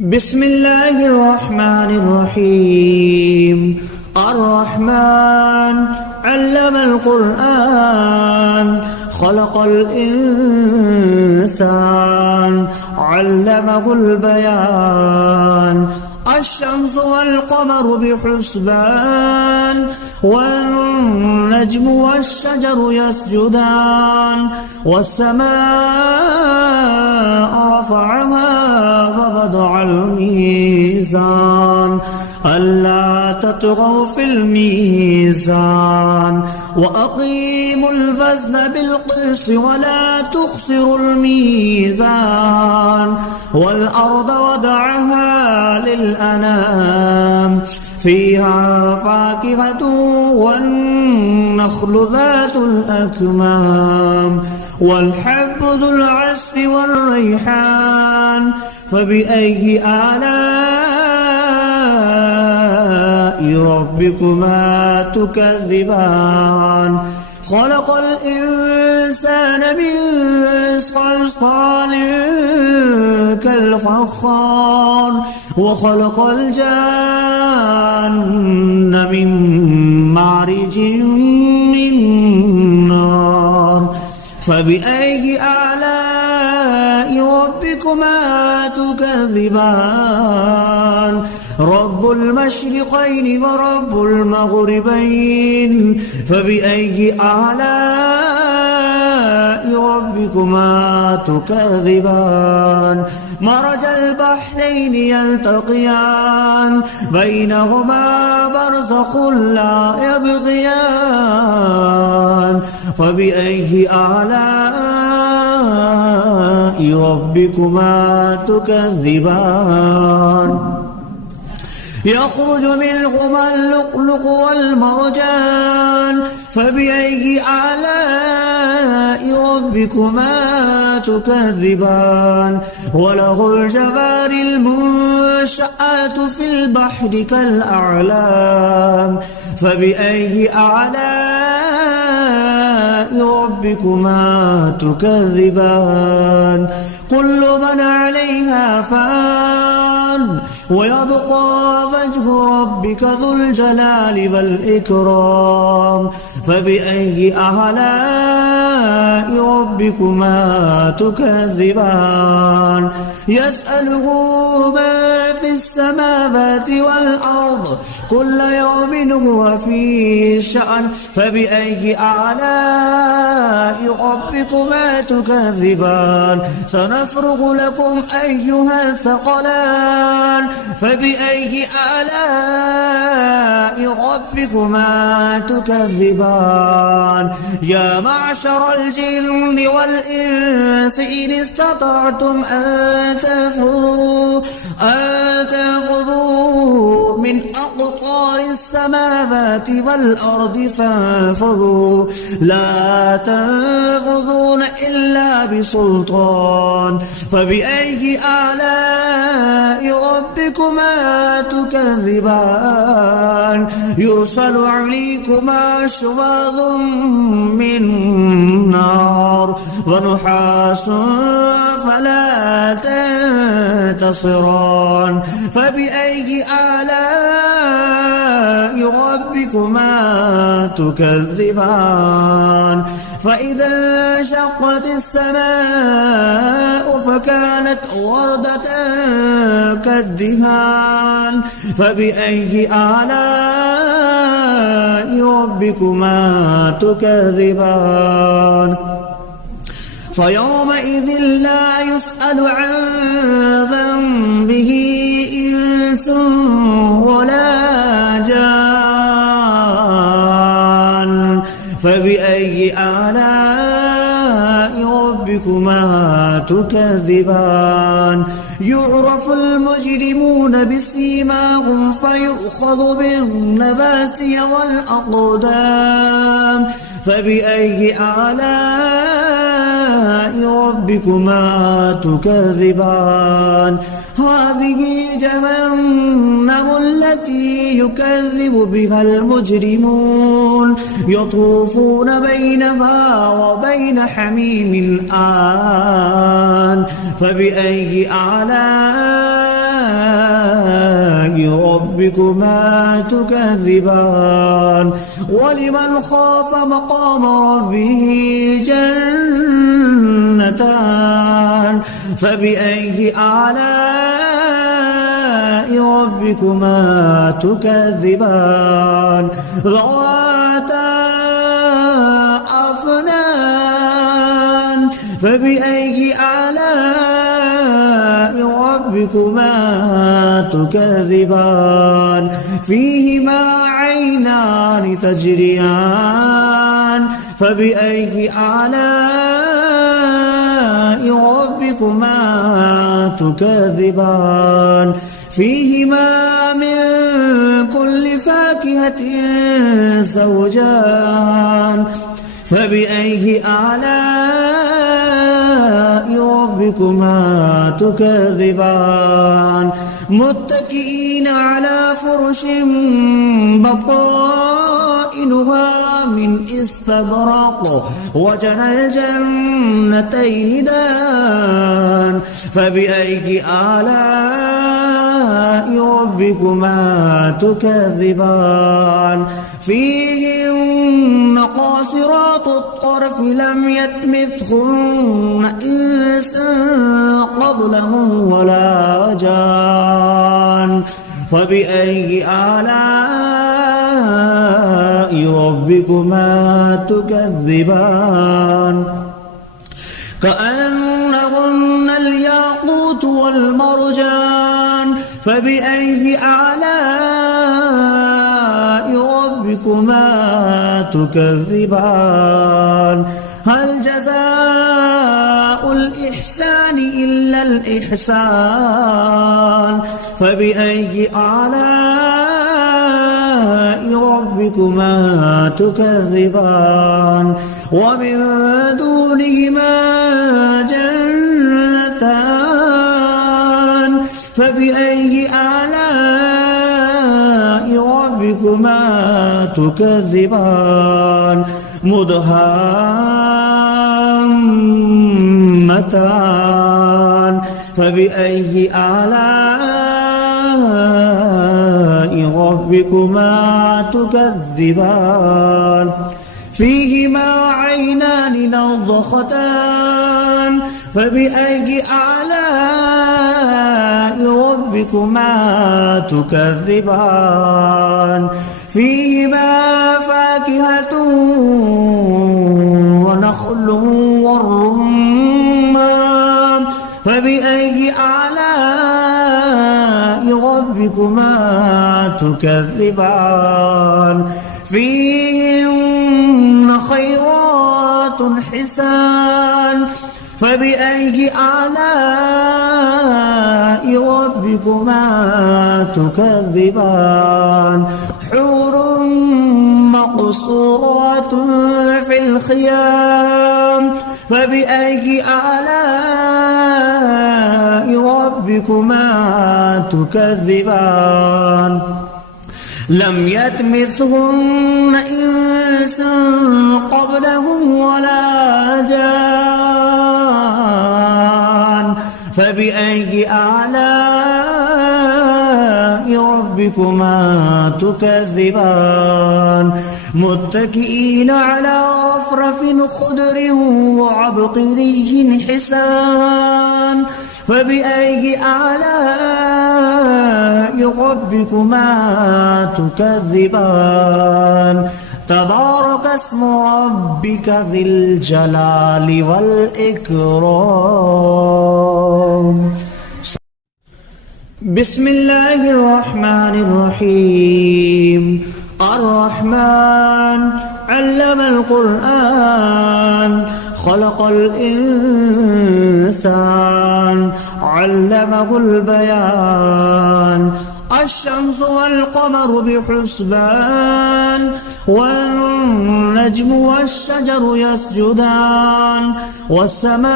بسم الله الرحمن الرحيم. الرحمن علم القرآن خلق الإنسان علمه البيان. الشمس والقمر بحسبان والنجم والشجر يسجدان والسماء رفعها ووضع الميزان ألا تطغوا في الميزان وأقيموا الوزن بالقسط ولا تخسروا الميزان والأرض وضعها للأنام فيها فاكهة والنخل ذات الأكمام والحب ذو العصف والريحان. فبأي آلاء ربكما تكذبان؟ خلق الإنسان من صلصال كالفخار وخلق الجان من مارج من نار. فبأي آلاء ربكما تكذبان؟ رب المشرقين ورب المغربين. فبأي آلاء ربكما تكذبان؟ مرج البحرين يلتقيان بينهما برزخ لا يبغيان. فبأي آلاء ربكما تكذبان؟ يخرج منهما اللؤلؤ والمرجان. فبأي آلاء ربكما تكذبان؟ وله الجوار المنشآت في البحر كالأعلام. فبأي آلاء ربكما تكذبان؟ كل من عليها فان ويبقى وجه ربك ذو الجلال والإكرام. فبأي آلاء ربكما تكذبان؟ يسأله من في السماوات والأرض كل يوم هو في شأن. فبأي آلاء ربكما تكذبان؟ سنفرغ لكم أيها الثقلان. فبأي آلاء ربكما تكذبان؟ يا معشر الجن والإنس إن استطعتم أن تنفذوا من أقطار السماوات والأرض فانفذوا لا تنفذون إلا بسلطان. فبأي آلاء ربكما تكذبان؟ يرسل عليكما شواظ من نار ونحاس فلا تنتصران. فبأي آلاء ربكما تكذبان؟ فإذا انشقت السماء فكانت وردة كالدهان. فبأي آلاء ربكما تكذبان؟ فيومئذ لا يسأل عن ذنبه إنس ولا جان. فبأي آلاء ربكما تكذبان؟ يعرف المجرمون بسيماهم فيؤخذ بالنواسي والأقدام. فبأي آلاء ربكما تكذبان؟ هذه جهنم التي يكذب بها المجرمون يطوفون بينها وبين حميم آن. فبأي آلاء ربكما تكذبان ولمن خاف مقام ربه جنتان فبأي آلاء ربكما تكذبان ذواتا أفنان فبأي آلاء ربكما تكذبان فيهما عينان تجريان فبأي آلاء ربكما تكذبان فيهما من كل فاكهة زوجان فبأي آلاء ربكما تكذبان متكئين على فرش بطائنها من استبرق وجنى الجنتين دان فبأي آلاء ربكما تكذبان فيهن قاصرات الطرف لم يطمثهن إنس قبلهم ولا جان فبأي آلاء ربكما تكذبان كأنهن الياقوت والمرجان فبأي آلاء ربكما تكذبان هل جزاء الإحسان إلا الإحسان فبأي آلاء ربكما تكذبان ومن دونهما جنتان فبأي آلاء ربكما تكذبان مدهامتان فبأي آلاء ربكما تكذبان فيهما عينان نضختان فبأي آلاء ربكما تكذبان فيهما فاكهة ونخل والرمان فبأي آلاء ربكما تكذبان فيهن خيرات حسان فبأي آلاء ربكما تكذبان حور مقصورات في الخيام فبأي آلاء ربكما تكذبان لم يطمثهن إنس قبلهم ولا جان فبأي آلاء ربكما تكذبان متكئين على رفرف خضر وعبقري حسان فبأي آلاء ربكما تكذبان تبارك اسم ربك ذي الجلال والإكرام بسم الله الرحمن الرحيم الرحمن علم القرآن خلق الإنسان علمه البيان الشمس والقمر بحسبان والنجم والشجر يسجدان والسماء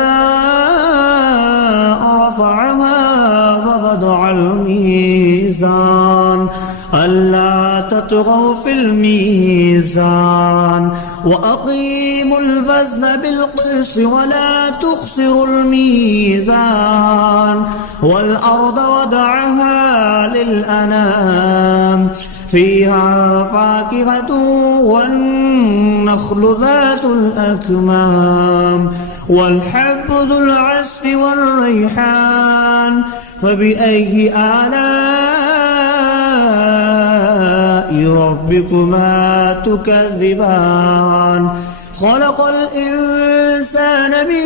رفعها ووضع الميزان ألا تطغوا في الميزان وأقيموا الوزن بالقسط ولا تخسروا الميزان والأرض وضعها للأنام فيها فاكهة والنخل ذات الأكمام والحب ذو العصف والريحان فبأي آلاء ربكما تكذبان خلق الإنسان من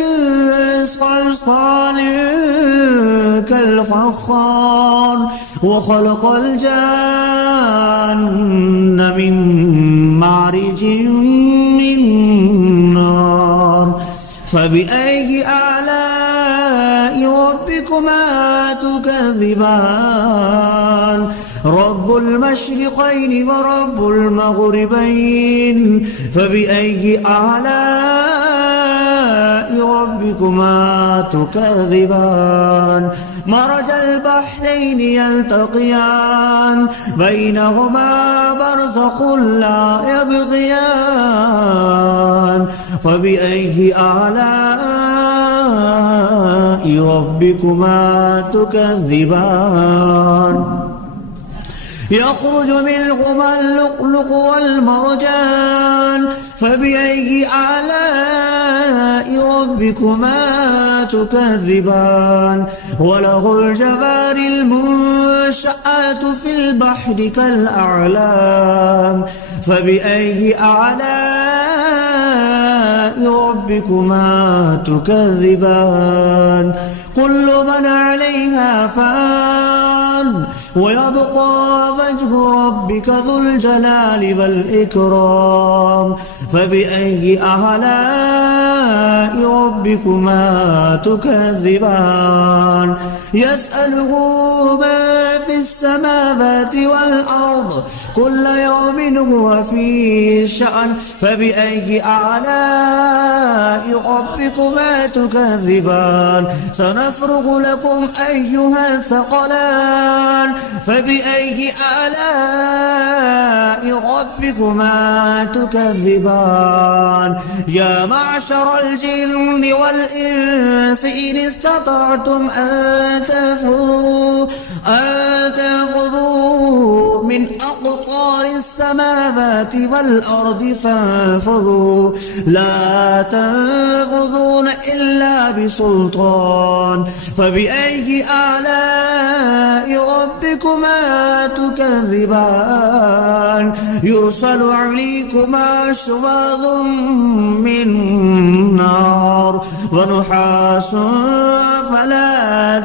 صلصال كالفخار وخلق الجان من مارج من نار فبأي آلاء ربكما تكذبان رب المشرقين ورب المغربين فبأي آلاء ربكما تكذبان مرج البحرين يلتقيان بينهما برزخ لا يبغيان فبأي آلاء ربكما تكذبان يخرج منهما اللؤلؤ والمرجان فبأي آلاء ربكما تكذبان وله الجوار المنشآت في البحر كالأعلام فبأي آلاء ربكما تكذبان كل من عليها فان ويبقى وجه ربك ذو الجلال والإكرام فبأي آلاء ربكما تكذبان يسأله ما في السماوات والأرض كل يوم هو في شأن فبأي آلاء ربكما تكذبان سنفرغ لكم أيها الثقلان فبأي آلاء ربكما تكذبان يا معشر الجن والإنس إن استطعتم أن تنفذوا من أقطار السماوات والأرض فانفذوا لا تنفذون إلا بسلطان فبأي آلاء ربكما تكذبان يرسل عليكما شواظ من نار ونحاس فلا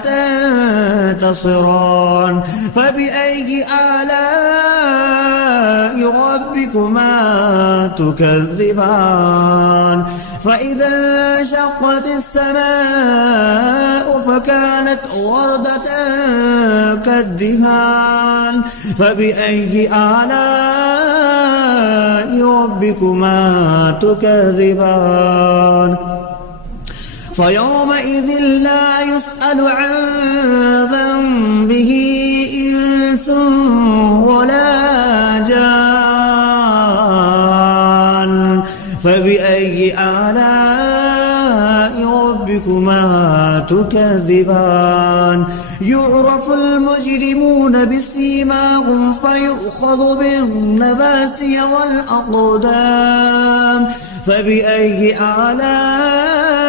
تنتصران فبأي آلاء ربكما تكذبان فإذا انشقت السماء فكانت وردة كالدهان فبأي آلاء ربكما تكذبان فيومئذ لا يسأل عن ذنبه إنس ولا جان فبأي آلاء ربكما تكذبان يعرف المجرمون بسيماهم فيؤخذ بالنواسي والأقدام فبأي آلاء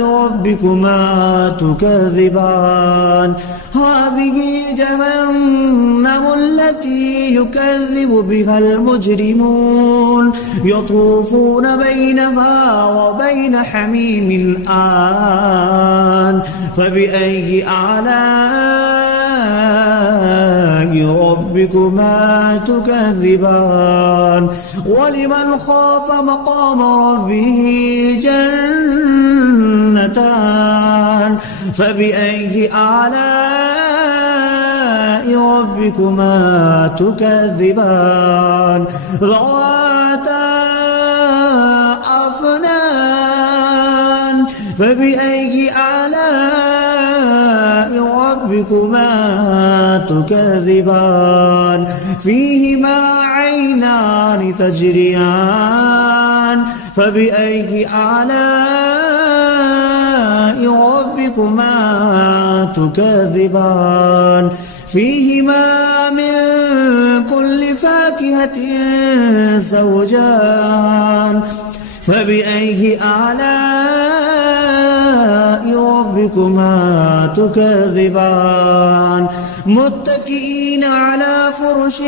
ربكما تكذبان هذه جهنم التي يكذب بها المجرمون يطوفون بينها وبين حميم آن فبأي آلاء ربكما تكذبان ولمن خاف مقام ربه جنتان فبأي آلاء ربكما تكذبان ذواتا أفنان فبأي آلاء ربكما تكذبان فيهما عينان تجريان فبأي آلاء ربكما تكذبان فيهما من كل فاكهة زوجان فبأي آلاء ربكما تكذبان متكئين على فرش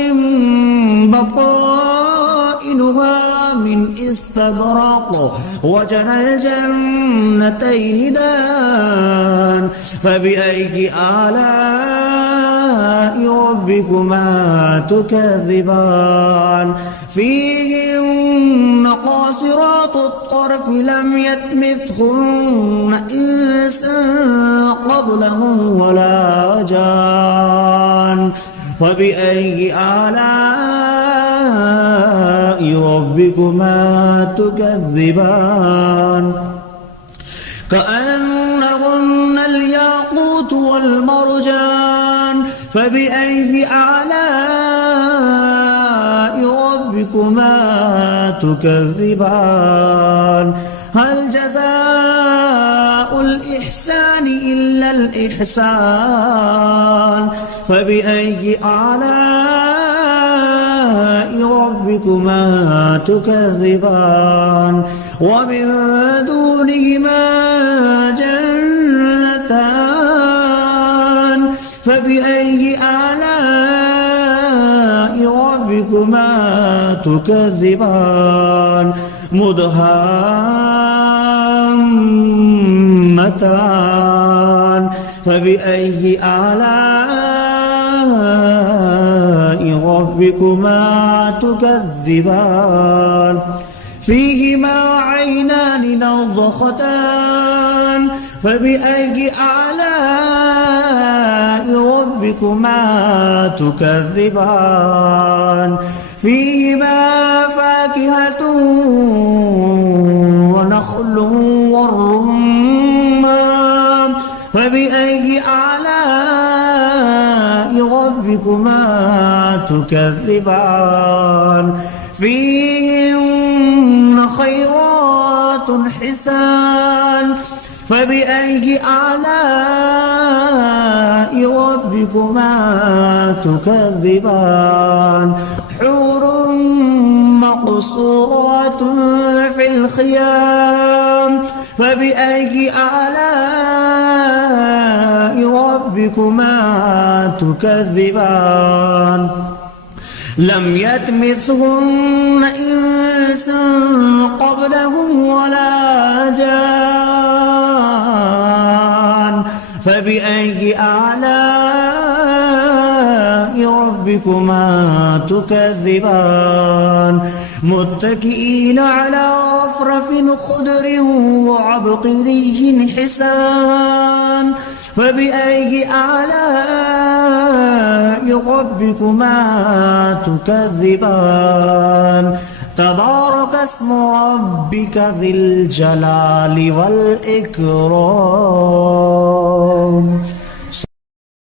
بطائنها من استبرق وجنى الجنتين دان فبأي آلاء ربكما تكذبان فيهن قاصرات الطرف لم يطمثهن إنس قبلهم ولا جان فبأي آلاء ربكما تكذبان كأنهن الياقوت والمرجان فبأي آلاء ربكما تكذبان هل جزاء الإحسان إلا الإحسان فبأي آلاء ربكما تكذبان ومن دونهما جنتان فبأي آلاء ربكما تكذبان مدهامتان فبأي آلاء ربكما تكذبان فيهما عينان نضختان فبأي آلاء ربكما تكذبان فيهما فاكهة ونخل والرمان فبأي آلاء ربكما تكذبان فيهن خيرات حسان فبأي آلاء ربكما تكذبان حور مقصورات في الخيام فبأي آلاء ربكما تكذبان لم يطمثهن إنس قبلهم ولا جان فبأي آلاء ربكما تكذبان متكئين على رفرف خضر وعبقري حسان فبأي آلاء ربكما تكذبان تبارك اسم ربك ذي الجلال والإكرام